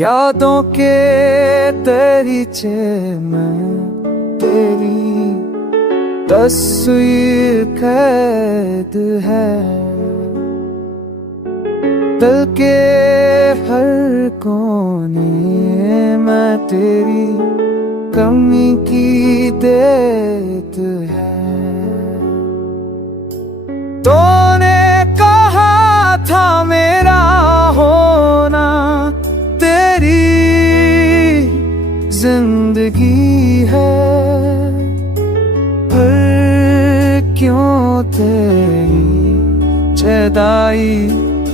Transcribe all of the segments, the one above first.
यादों के दरीचे में तेरी तस्वीर कैद है। दिल के हर कोने में तेरी कमी की देत है। तूने कहा था मेरा होना तेरी जिंदगी है, पर क्यों तेरी जुदाई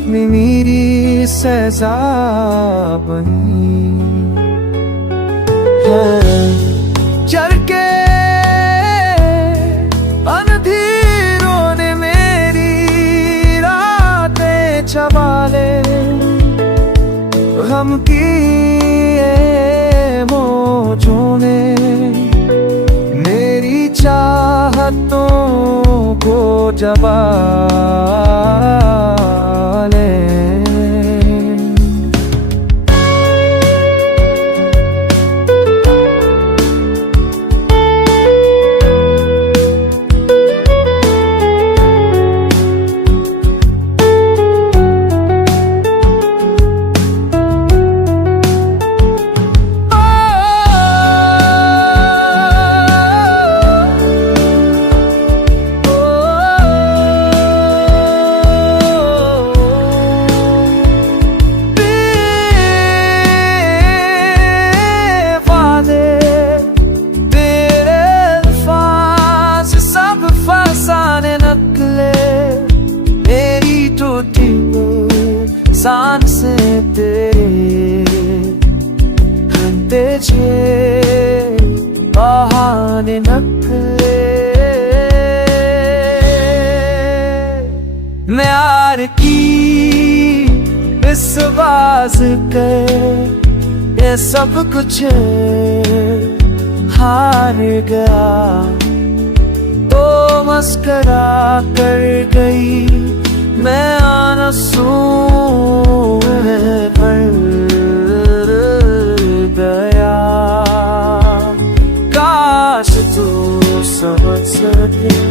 में मेरी सजा बनी है। चल के अंधेरों ने मेरी रातें छुपा ले, हम किए मौजों ने मेरी चाहतों को जबा ले। सांसें तेरे हंते छे बहाने नकले। मैं यार की इस बाज के ये सब कुछ हार गया, तो मस्करा कर गई मैं आंसू में भर गया। काश तू समझ सके